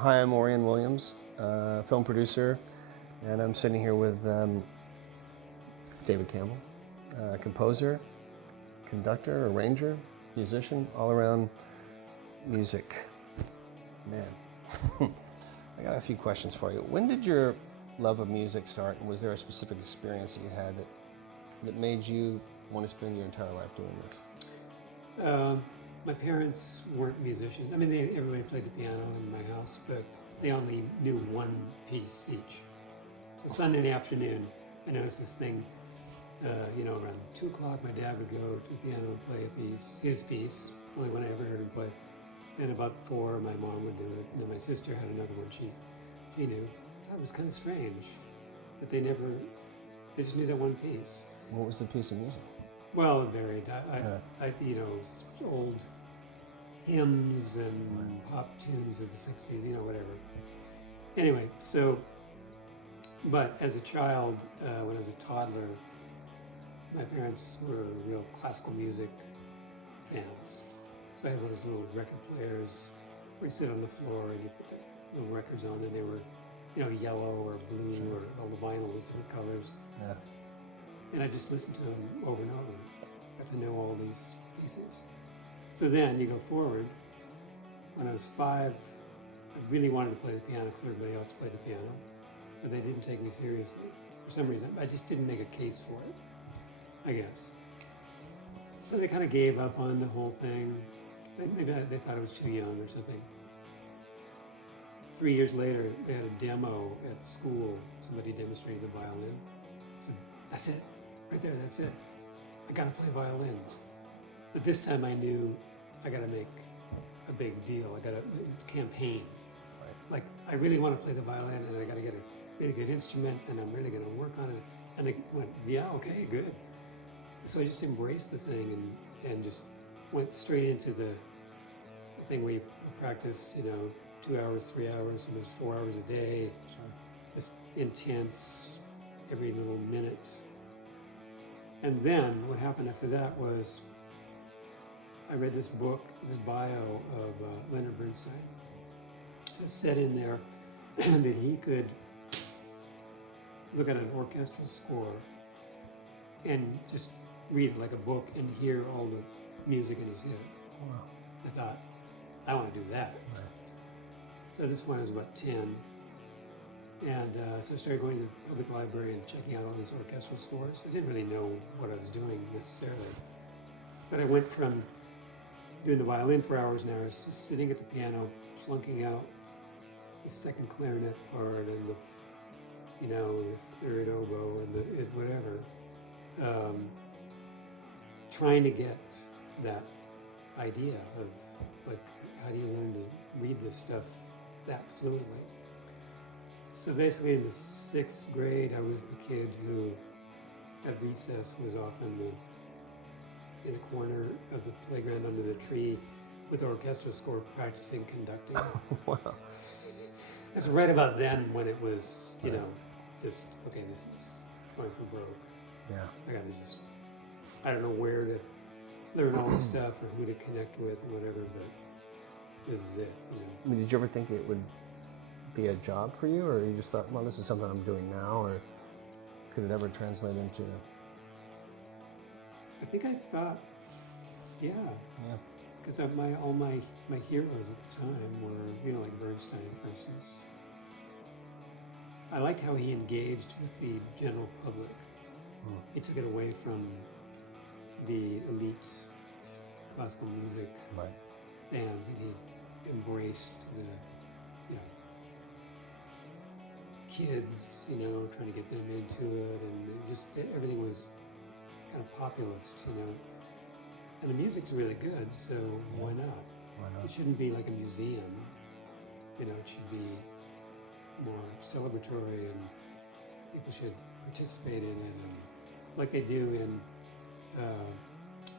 Hi, I'm Orian Williams, film producer, and I'm sitting here with David Campbell, composer, conductor, arranger, musician, all-around music. Man, I got a few questions for you. When did your love of music start, and was there a specific experience that you had that made you want to spend your entire life doing this? My parents weren't musicians. I mean, everybody played the piano in my house, but they only knew one piece each. So Sunday afternoon, I noticed this thing, around 2 o'clock, my dad would go to the piano and play a piece, his piece, only one I ever heard him play. Then about 4, my mom would do it, and then my sister had another one she knew. I thought it was kind of strange that they just knew that one piece. What was the piece of music? Well, it varied. Old hymns and pop tunes of the 60s, whatever. Anyway, but as a child, when I was a toddler, my parents were real classical music fans. So I had one of those little record players where you sit on the floor and you put the little records on, and they were, yellow or blue, Sure. or all the vinyl was different colors. Yeah. And I just listened to them over and over. Got to know all these pieces. So then you go forward. When I was 5, I really wanted to play the piano because everybody else played the piano, but they didn't take me seriously. For some reason, I just didn't make a case for it, I guess. So they kind of gave up on the whole thing. Maybe they thought I was too young or something. 3 years later, they had a demo at school. Somebody demonstrated the violin. So that's it. Right there, that's it. I gotta play violin. But this time I knew I gotta make a big deal. I gotta campaign. Right. Like, I really want to play the violin, and I gotta get a really good instrument, and I'm really gonna work on it. And they went, yeah, okay, good. So I just embraced the thing and just went straight into the thing where you practice, 2 hours, 3 hours, sometimes 4 hours a day. Sure. Just intense, every little minute. And then what happened after that was I read this book, this bio of Leonard Bernstein. It said in there that he could look at an orchestral score and just read it like a book and hear all the music in his head. Wow. I thought, I want to do that. Right. So this one was about 10. And so I started going to the public library and checking out all these orchestral scores. I didn't really know what I was doing necessarily. But I went from doing the violin for hours and hours, just sitting at the piano, plunking out the second clarinet part and the third oboe and whatever. Trying to get that idea of, like, how do you learn to read this stuff that fluently? So basically in the 6th grade, I was the kid who at recess was often in a corner of the playground under the tree with the orchestral score practicing conducting. Wow. It's right about then when it was, just, okay, this is going for broke. Yeah. I don't know where to learn all this stuff or who to connect with or whatever, but this is it, I mean, did you ever think it would be a job for you, or you just thought, well, this is something I'm doing now, or could it ever translate into? I think I thought, yeah. Yeah. Because all my heroes at the time were, like Bernstein, for instance. I liked how he engaged with the general public. He took it away from the elite classical music Right. fans, and he embraced the, kids, trying to get them into it, and everything was kind of populist, And the music's really good, so why not? Why not? It shouldn't be like a museum, it should be more celebratory, and people should participate in it, and like they do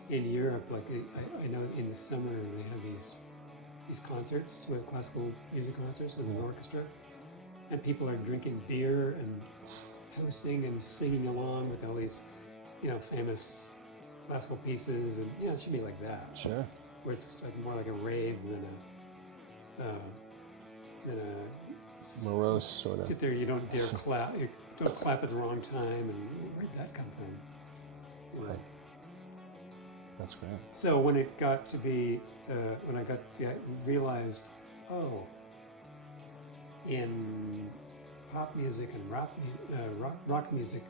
in Europe. Like I know in the summer they have these concerts, with classical music concerts with an orchestra, and people are drinking beer and toasting and singing along with all these, famous classical pieces, and it should be like that. Sure. Where it's like more like a rave than Morose sort of. sit there. You don't dare clap. You don't clap at the wrong time, and where did that come from? You know. Okay. That's great. So when it got to be, when I realized, oh, in pop music and rock music,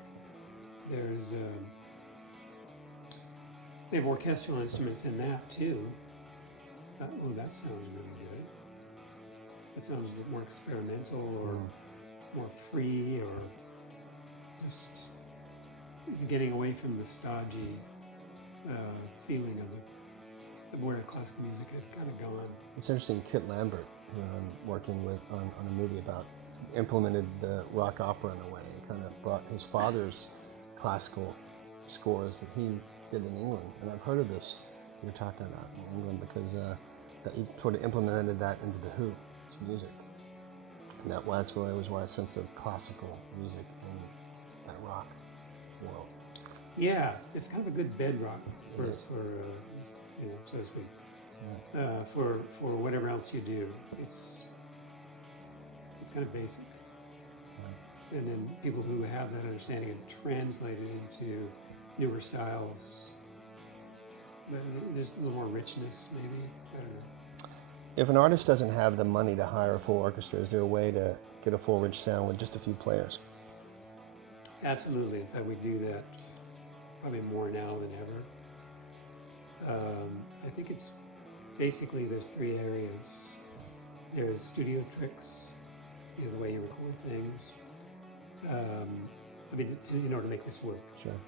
they have orchestral instruments in that too. I thought, oh, that sounds really good. It sounds a bit more experimental or more free, or just is getting away from the stodgy feeling of where classical music had kind of gone. It's interesting. Kit Lambert, who I'm working with on a movie about, implemented the rock opera in a way. He kind of brought his father's classical scores that he did in England, and I've heard of this you're talking about in England because that he sort of implemented that into the Who's music, and that's really was why I sense of classical music in that rock world. Yeah, it's kind of a good bedrock for you know, so to speak. Yeah. For whatever else you do, it's kind of basic. Right. And then people who have that understanding and translate it into newer styles, there's a little more richness, maybe. I don't know. If an artist doesn't have the money to hire a full orchestra, is there a way to get a full rich sound with just a few players? Absolutely. In fact, we do that probably more now than ever. I think it's basically there's three areas. There's studio tricks, you know, the way you record things. I mean, in order to make this work. Sure.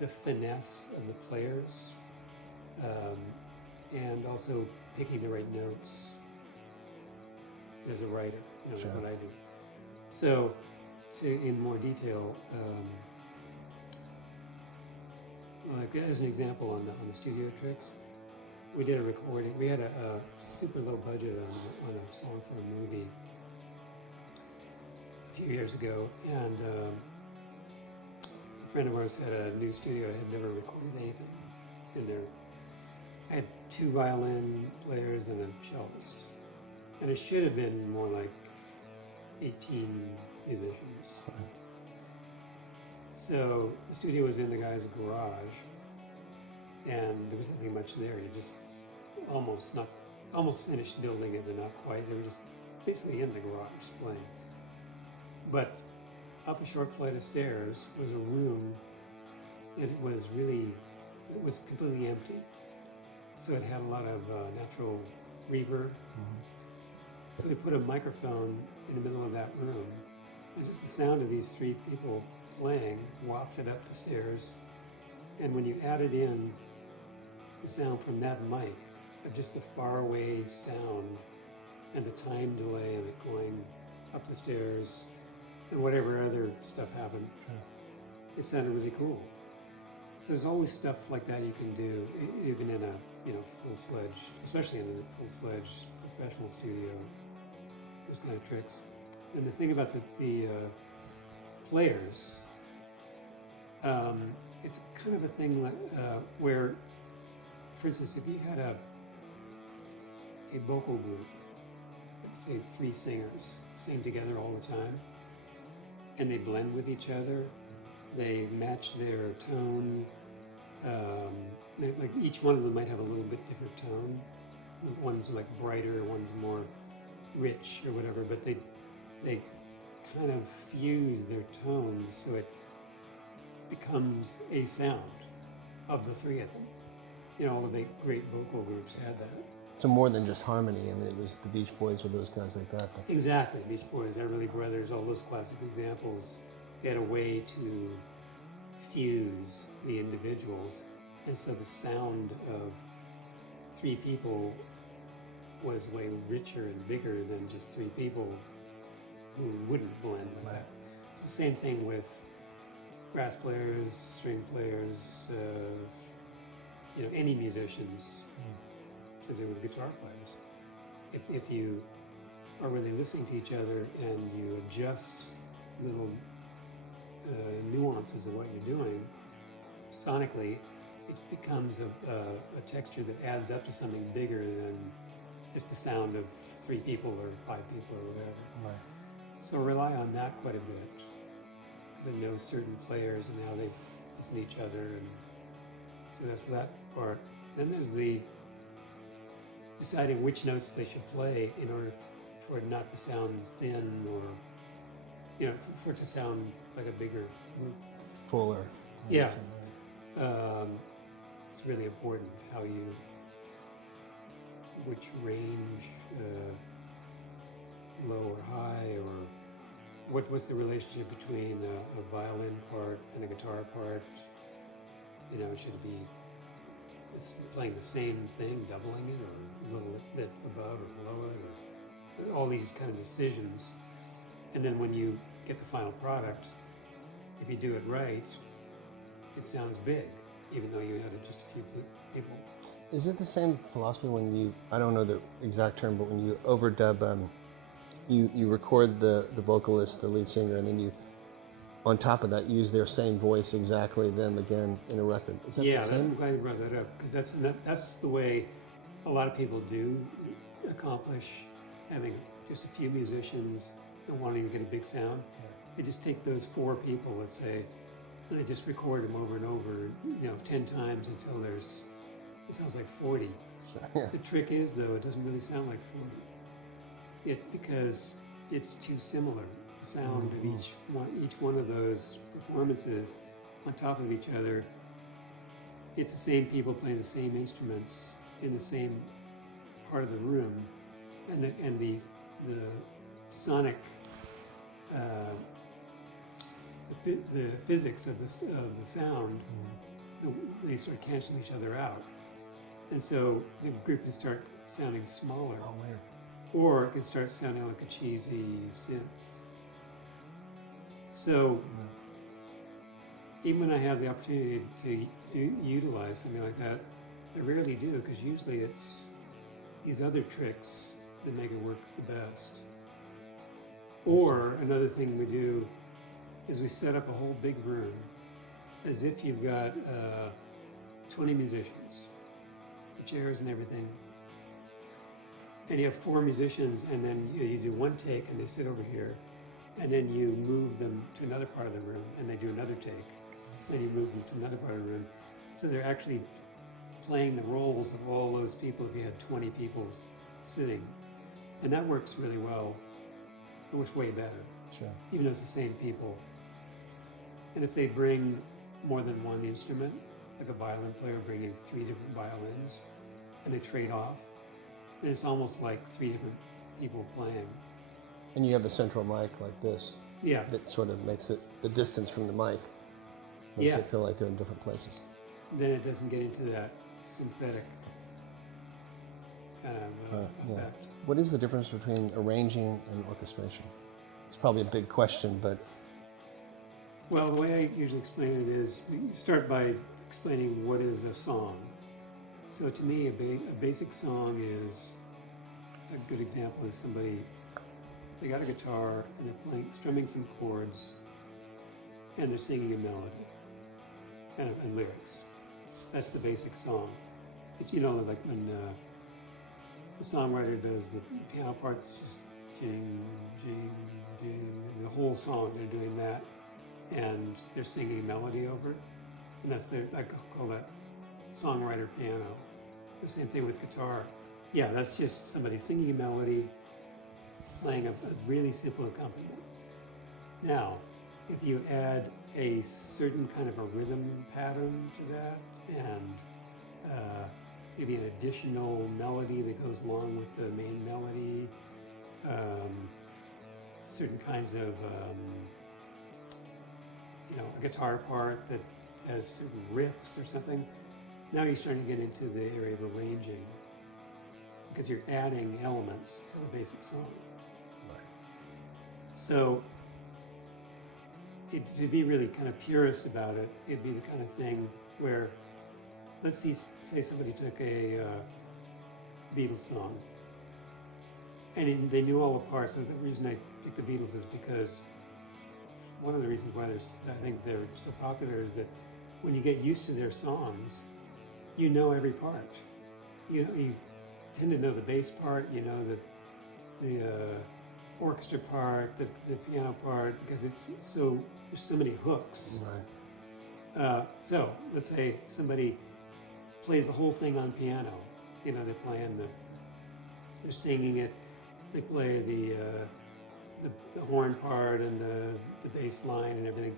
The finesse of the players, and also picking the right notes as a writer. You know, Sure. That's what I do. So, in more detail, like as an example on the studio tricks, we did a recording. We had a super low budget on a song for a movie a few years ago, and a friend of ours had a new studio, had never recorded anything in there. I had 2 violin players and a cellist, and it should have been more like 18 musicians. So the studio was in the guy's garage, and there was nothing much there. You just almost finished building it, but not quite. They were just basically in the garage playing. But up a short flight of stairs was a room, and it was completely empty. So it had a lot of natural reverb. So they put a microphone in the middle of that room, and just the sound of these 3 people playing wafted up the stairs. And when you added in the sound from that mic, of just the faraway sound and the time delay of it going up the stairs and whatever other stuff happened, it sounded really cool. So there's always stuff like that you can do, even in a full-fledged, especially in a full-fledged professional studio. Those kind of tricks. And the thing about the players, it's kind of a thing where, for instance, if you had a vocal group, let's say 3 singers sing together all the time, and they blend with each other, they match their tone, like each one of them might have a little bit different tone. One's like brighter, one's more rich or whatever, but they kind of fuse their tones so it becomes a sound of the 3 of them. You know, all the big, great vocal groups had that. So more than just harmony. I mean, it was the Beach Boys or those guys like that. But Exactly, Beach Boys, Everly Brothers, all those classic examples. They had a way to fuse the individuals, and so the sound of 3 people was way richer and bigger than just 3 people who wouldn't blend like that. It's the same thing with brass players, string players, any musicians, to do with guitar players. If you are really listening to each other and you adjust little nuances of what you're doing, sonically, it becomes a texture that adds up to something bigger than just the sound of 3 people or 5 people or whatever. Right. So rely on that quite a bit, because I know certain players and how they listen to each other, and so that's that part. Then there's the deciding which notes they should play in order for it not to sound thin, or for it to sound like a bigger group. Fuller. Yeah. It's really important how which range, low or high, or what's the relationship between a violin part and a guitar part. Should it be playing the same thing, doubling it, or a little bit above or below it, or all these kind of decisions. And then when you get the final product, if you do it right, it sounds big, even though you had just a few people. Is it the same philosophy when you, I don't know the exact term, but when you overdub, you record the vocalist, the lead singer, and then you, on top of that, use their same voice exactly them again in a record? Is that the same? I'm glad you brought that up, because that's the way a lot of people do accomplish having just a few musicians and wanting to get a big sound. They just take those 4 people, let's say, and they just record them over and over, 10 times until it sounds like 40. Sure. Yeah. The trick is, though, it doesn't really sound like 40. Because it's too similar. The sound of each one of those performances on top of each other, it's the same people playing the same instruments in the same part of the room, and the sonic, the physics of the sound, they sort of cancel each other out, and so the group can start sounding smaller. Oh, weird. Or it can start sounding like a cheesy synth. So even when I have the opportunity to utilize something like that, I rarely do, because usually it's these other tricks that make it work the best. Or another thing we do is we set up a whole big room as if you've got 20 musicians, the chairs and everything. And you have 4 musicians, and then you do one take and they sit over here, and then you move them to another part of the room and they do another take, then you move them to another part of the room. So they're actually playing the roles of all those people if you had 20 people sitting. And that works really well. It works way better. Sure. Even though it's the same people. And if they bring more than one instrument, like a violin player bringing 3 different violins, and they trade off, then it's almost like 3 different people playing. And you have a central mic like this. Yeah. That sort of makes it, the distance from the mic makes it feel like they're in different places. Then it doesn't get into that synthetic kind of effect. What is the difference between arranging and orchestration? It's probably a big question, but... Well, the way I usually explain it is, we start by explaining what is a song. So to me, a basic song is, a good example is somebody, they got a guitar and they're strumming some chords, and they're singing a melody, and lyrics. That's the basic song. It's, like when the songwriter does the piano part, it's just jing, jing, jing, and the whole song they're doing that, and they're singing a melody over it, and I call that songwriter piano. The same thing with guitar. Yeah, that's just somebody singing a melody, playing a really simple accompaniment. Now, if you add a certain kind of a rhythm pattern to that, and maybe an additional melody that goes along with the main melody, certain kinds of a guitar part that has certain riffs or something, now you're starting to get into the area of arranging, because you're adding elements to the basic song. Right. So to be really kind of purist about it, it'd be the kind of thing where, let's say somebody took a Beatles song, and they knew all the parts. So the reason I picked the Beatles is because one of the reasons why I think they're so popular is that when you get used to their songs, you know every part. You tend to know the bass part, you know, the orchestra part, the piano part, because there's so many hooks. Right. So let's say somebody plays the whole thing on piano. You know, they're singing it. They play the horn part and the bass line and everything.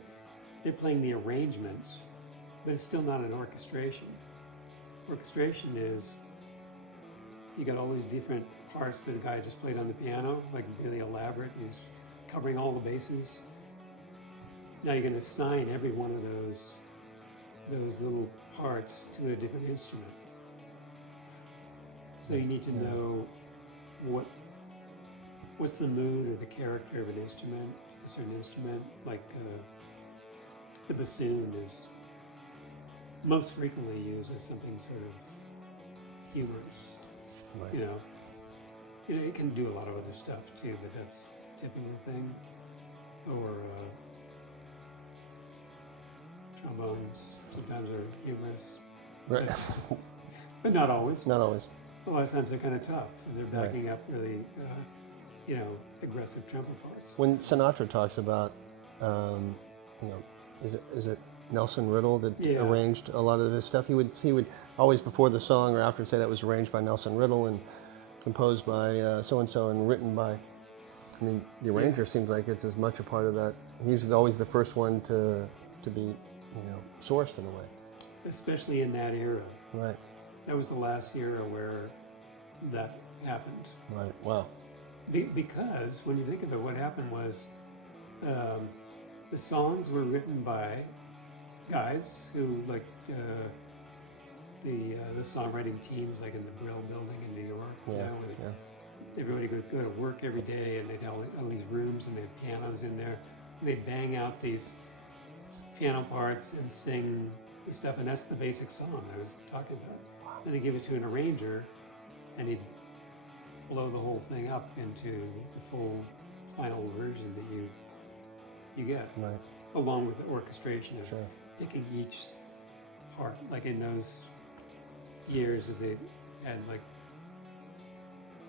They're playing the arrangement, but it's still not an orchestration. Orchestration is, you got all these different parts that the guy just played on the piano, like really elaborate. He's covering all the bases. Now you're going to assign every one of those little parts to a different instrument. So you need to know what's the mood or the character of an instrument, a certain instrument. Like the bassoon is most frequently used as something sort of humorous. Right. You know, it can do a lot of other stuff too, but that's a typical thing. Or trombones sometimes are humorous, Right. but not always. Not always. A lot of times they're kind of tough, and they're backing up really, aggressive trumpet parts. When Sinatra talks about, is it Nelson Riddle that arranged a lot of his stuff? He would always, before the song or after, say that was arranged by Nelson Riddle and composed by so and so and written by. I mean, the arranger seems like it's as much a part of that. He's always the first one to be, sourced in a way. Especially in that era. Right. That was the last era where that happened. Right. Wow. Because when you think of it, what happened was the songs were written by guys who, like the songwriting teams, like in the Brill Building in New York. Everybody would go to work every day, and they'd have all these rooms, and they had pianos in there. And they'd bang out these piano parts and sing the stuff, and that's the basic song I was talking about. Then they give it to an arranger, and he'd blow the whole thing up into the full final version that you get, Right. along with the orchestration of Sure. picking each part. Like in those years that they had like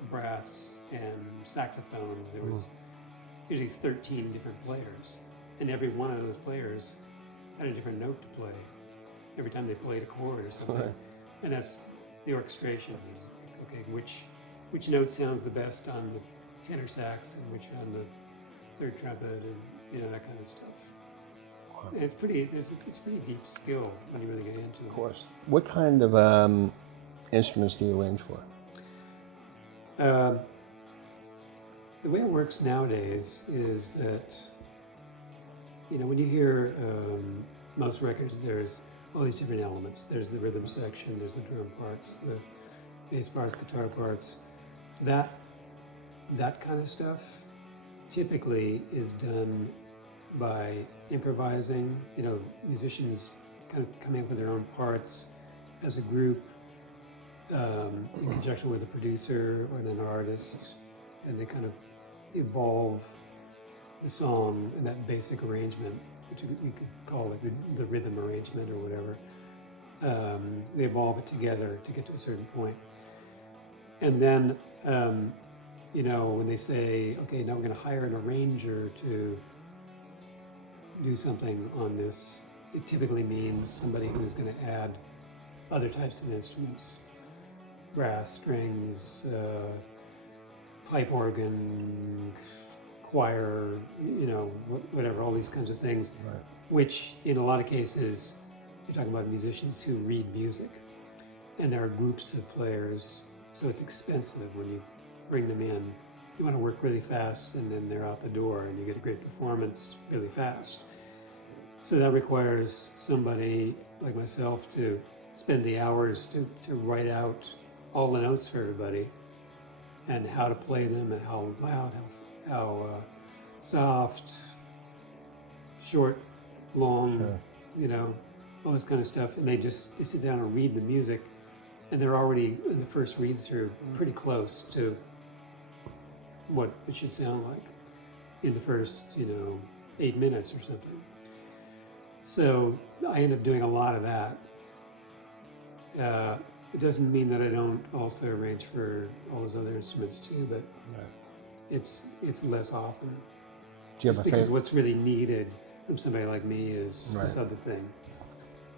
brass and saxophones, there was usually 13 different players, and every one of those players had a different note to play every time they played a chord or something. Right. And that's the orchestration. Is okay, which note sounds the best on the tenor sax and which on the third trumpet, and that kind of stuff. Wow. And it's pretty deep skill when you really get into it. Of course. What kind of instruments do you arrange for? The way it works nowadays is that, when you hear most records, there's all these different elements. There's the rhythm section, there's the drum parts, the bass parts, guitar parts. That kind of stuff typically is done by improvising. Musicians kind of coming up with their own parts as a group, in conjunction with a producer or an artist, and they kind of evolve the song and that basic arrangement, which we could call it the rhythm arrangement or whatever. They evolve it together to get to a certain point. And then, when they say, okay, now we're going to hire an arranger to do something on this, it typically means somebody who's going to add other types of instruments. Brass, strings, pipe organ, choir, whatever, all these kinds of things, Right. which in a lot of cases, you're talking about musicians who read music, and there are groups of players, so it's expensive when you bring them in. You want to work really fast, and then they're out the door, and you get a great performance really fast. So that requires somebody like myself to spend the hours to write out all the notes for everybody, and how to play them, and how loud, how soft, short, long, Sure. All this kind of stuff. And they sit down and read the music, and they're already in the first read through pretty close to what it should sound like in the first 8 minutes or something. So I end up doing a lot of that. It doesn't mean that I don't also arrange for all those other instruments too, but it's less often. Do you have Just a because favorite? what's really needed from somebody like me is Right. this other thing.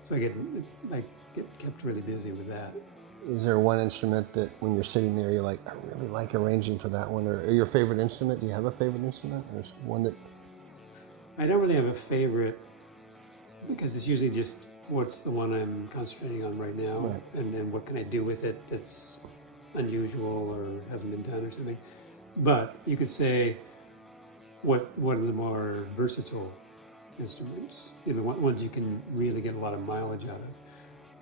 So I get kept really busy with that. Is there one instrument that when you're sitting there, you're like, I really like arranging for that one? Or your favorite instrument? Do you have a favorite instrument? There's one that... I don't really have a favorite because it's usually just what's the one I'm concentrating on right now, Right. and then what can I do with it that's unusual or hasn't been done or something. But you could say, what are the more versatile instruments? The ones you can really get a lot of mileage out of.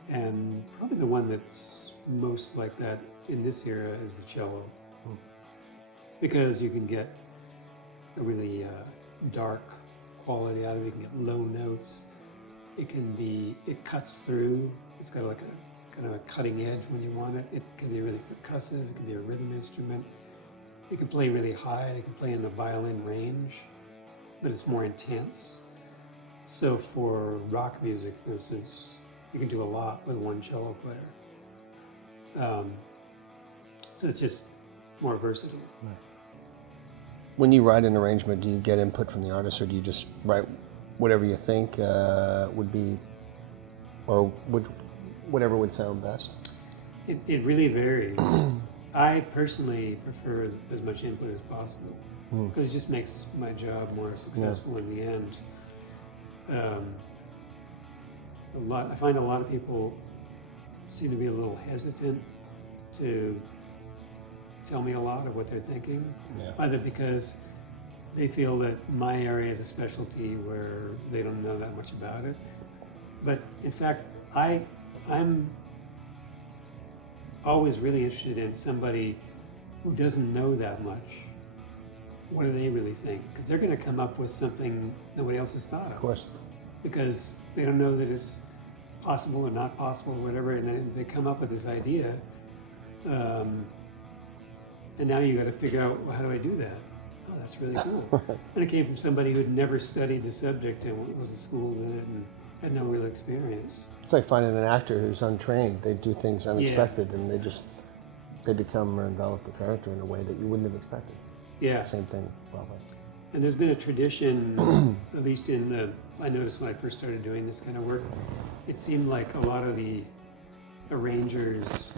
And probably the one that's most like that in this era is the cello, because you can get a really dark quality out of it. You can get low notes. It cuts through. It's got like a kind of a cutting edge when you want it. It can be really percussive. It can be a rhythm instrument. It can play really high. It can play in the violin range, but it's more intense. So for rock music, for instance, you can do a lot with one cello player. So it's just more versatile. Right. When you write an arrangement, do you get input from the artist, or do you just write whatever you think would be, or whatever would sound best? It really varies. I personally prefer as much input as possible because it just makes my job more successful in the end. I find a lot of people seem to be a little hesitant to tell me a lot of what they're thinking, either because they feel that my area is a specialty where they don't know that much about it. But in fact, I'm always really interested in somebody who doesn't know that much. What do they really think? Because they're going to come up with something nobody else has thought of. Of course. Because they don't know that it's possible or not possible or whatever, and then they come up with this idea. And now you got to figure out, well, how do I do that? Oh, that's really cool. And it came from somebody who'd never studied the subject and wasn't schooled in it and had no real experience. It's like finding an actor who's untrained. They do things unexpected, and they become or envelop the character in a way that you wouldn't have expected. Yeah. Same thing, probably. And there's been a tradition, at least I noticed when I first started doing this kind of work, it seemed like a lot of the arrangers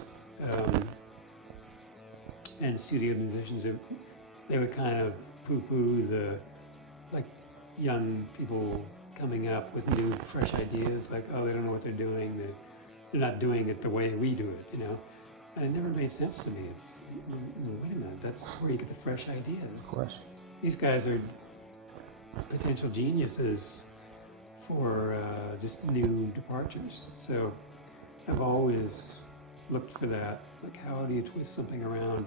and studio musicians, they would kind of poo-poo the young people coming up with new, fresh ideas, like, oh, they don't know what they're doing, they're not doing it the way we do it, And it never made sense to me. It's, wait a minute, that's where you get the fresh ideas. Of course. These guys are potential geniuses for just new departures. So I've always looked for that. Like, how do you twist something around?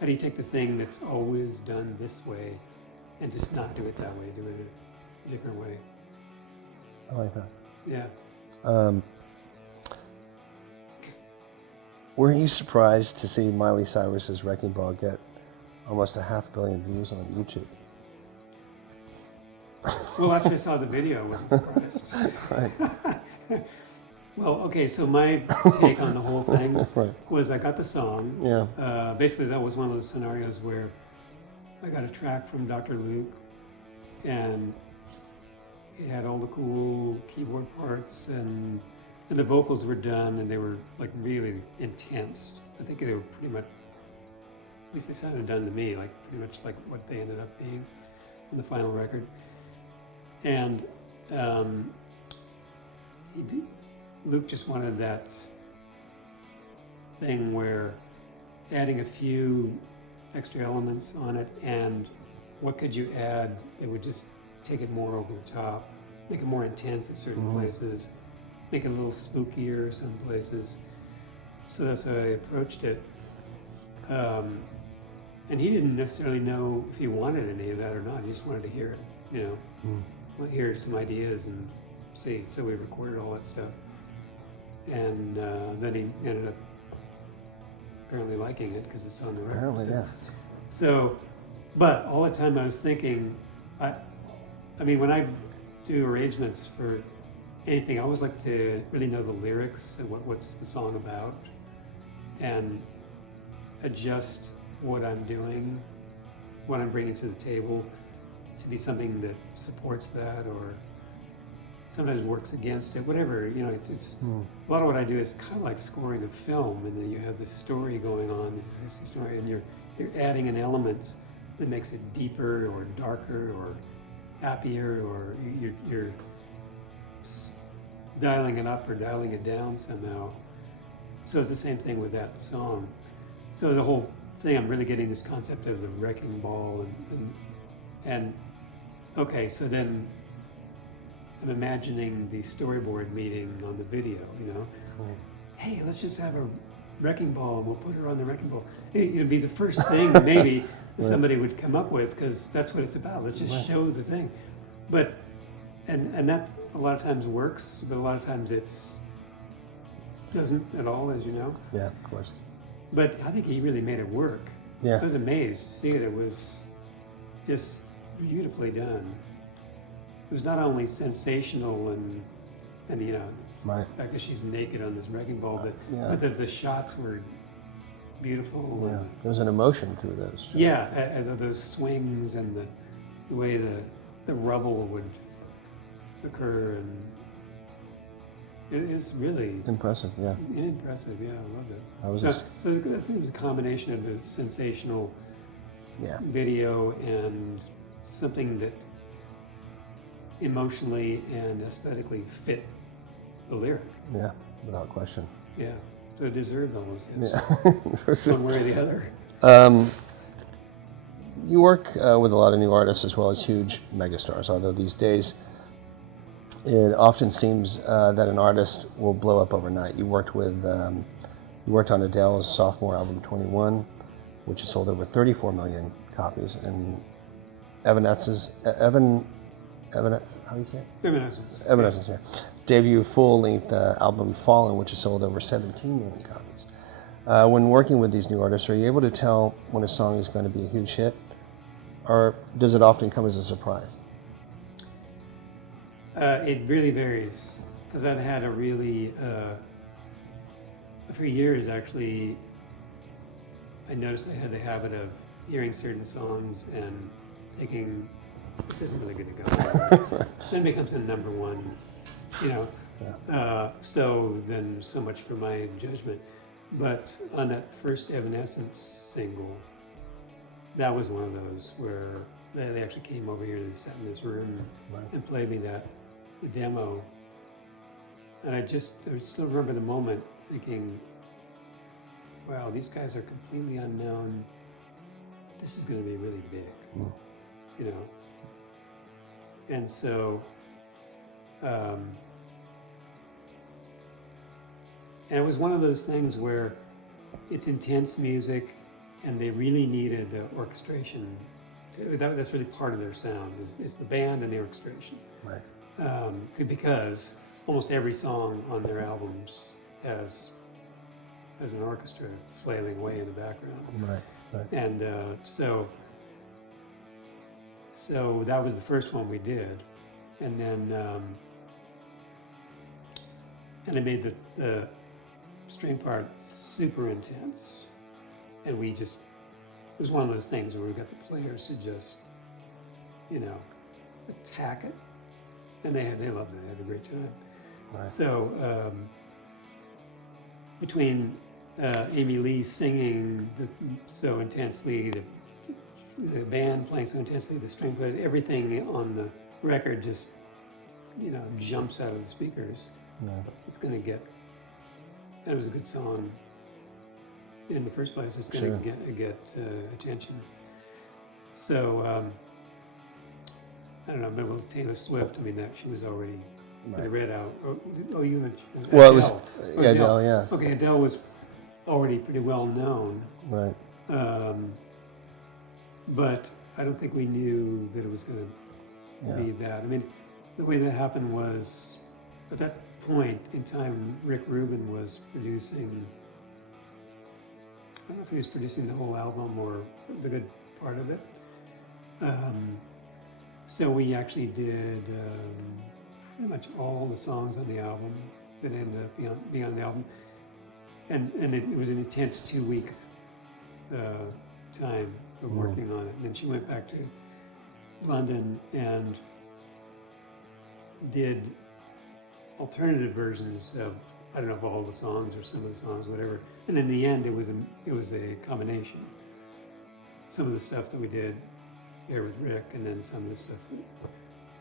How do you take the thing that's always done this way and just not do it that way, do it a different way? I like that. Yeah. Weren't you surprised to see Miley Cyrus's Wrecking Ball get almost 500 million views on YouTube? Well, after I saw the video, I wasn't surprised. Right. Well, okay, so my take on the whole thing was I got the song. Yeah. Basically, that was one of those scenarios where I got a track from Dr. Luke, and he had all the cool keyboard parts, and the vocals were done, and they were like really intense. I think they were pretty much, at least they sounded done to me, like pretty much like what they ended up being in the final record. And Luke just wanted that thing where adding a few extra elements on it, and what could you add that would just take it more over the top, make it more intense at certain places, make it a little spookier some places. So that's how I approached it. And he didn't necessarily know if he wanted any of that or not. He just wanted to hear it, hear some ideas and see. So we recorded all that stuff. And then he ended up apparently liking it because it's on the record. Apparently, yeah. So, but all the time I was thinking, I mean, when I do arrangements for anything, I always like to really know the lyrics and what's the song about. and adjust what I'm doing, what I'm bringing to the table, to be something that supports that, or sometimes works against it, whatever, it's a lot of what I do is kind of like scoring a film, and then you have this story going on, this is a story, and you're adding an element that makes it deeper or darker or happier, or you're dialing it up or dialing it down somehow. So it's the same thing with that song. So the whole thing, I'm really getting this concept of the wrecking ball, and okay, so then I'm imagining the storyboard meeting on the video, Hey, let's just have a wrecking ball and we'll put her on the wrecking ball. It'd be the first thing maybe that somebody would come up with, because that's what it's about. Let's just show the thing. But, and that a lot of times works, but a lot of times doesn't at all, as you know. Yeah, of course. But I think he really made it work. Yeah. I was amazed to see it. It was just beautifully done. It was not only sensational and the fact that she's naked on this wrecking ball, but the shots were beautiful. Yeah, there was an emotion through those shots. Yeah, and those swings and the way the rubble would occur, and it is really impressive. Yeah, impressive. Yeah, I loved it. So I think it was a combination of the sensational video and something that emotionally and aesthetically fit the lyric. Yeah, without question. Yeah, so it deserved almost. Yeah, one way or the other. You work with a lot of new artists as well as huge megastars, although these days it often seems that an artist will blow up overnight. You worked on Adele's sophomore album 21, which has sold over 34 million copies, and Evanescence, how do you say it? Evanescence, yeah. Debut full-length album Fallen, which has sold over 17 million copies. When working with these new artists, are you able to tell when a song is going to be a huge hit, or does it often come as a surprise? It really varies, because I've had a really, for years actually, I noticed I had the habit of hearing certain songs and thinking, this isn't really going to go. Then it becomes the number one, so then so much for my judgment. But on that first Evanescence single, that was one of those where they actually came over here, they sat in this room and played me the demo. And I still remember the moment thinking, wow, these guys are completely unknown. This is going to be really big, And so, and it was one of those things where it's intense music and they really needed the orchestration. That's really part of their sound, is the band and the orchestration. Right. Because almost every song on their albums has an orchestra flailing away in the background. Right. And so that was the first one we did, and then and I made the string part super intense, and it was one of those things where we got the players to just attack it, and they loved it. They had a great time. Right. So between Amy Lee singing so intensely, the band playing so intensely, the string player, everything on the record just jumps out of the speakers. Yeah. It's going to get, and it was a good song in the first place. It's going to get attention. So I don't know, but with Taylor Swift, she was already read out. Oh, you mentioned well, Adele. it was Adele, yeah. Okay, Adele was already pretty well known. Right. But I don't think we knew that it was going to be that. The way that happened was, at that point in time, Rick Rubin was producing, I don't know if he was producing the whole album or the good part of it. So we actually did pretty much all the songs on the album that ended up being on the album. and it was an intense 2-week time of working on it. And then she went back to London and did alternative versions of, I don't know, of all the songs or some of the songs, whatever. And in the end, it was a combination. Some of the stuff that we did there with Rick, and then some of the stuff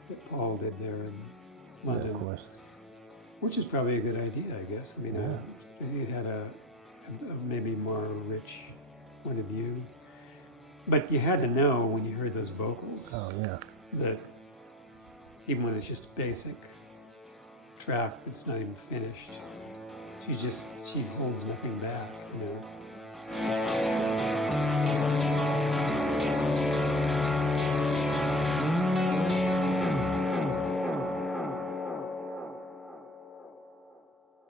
that Paul did there in London. Yeah, of course. Which is probably a good idea, I guess. I mean, it had a maybe more rich point of view. But you had to know when you heard those vocals that even when it's just a basic track that's not even finished, she holds nothing back, you know.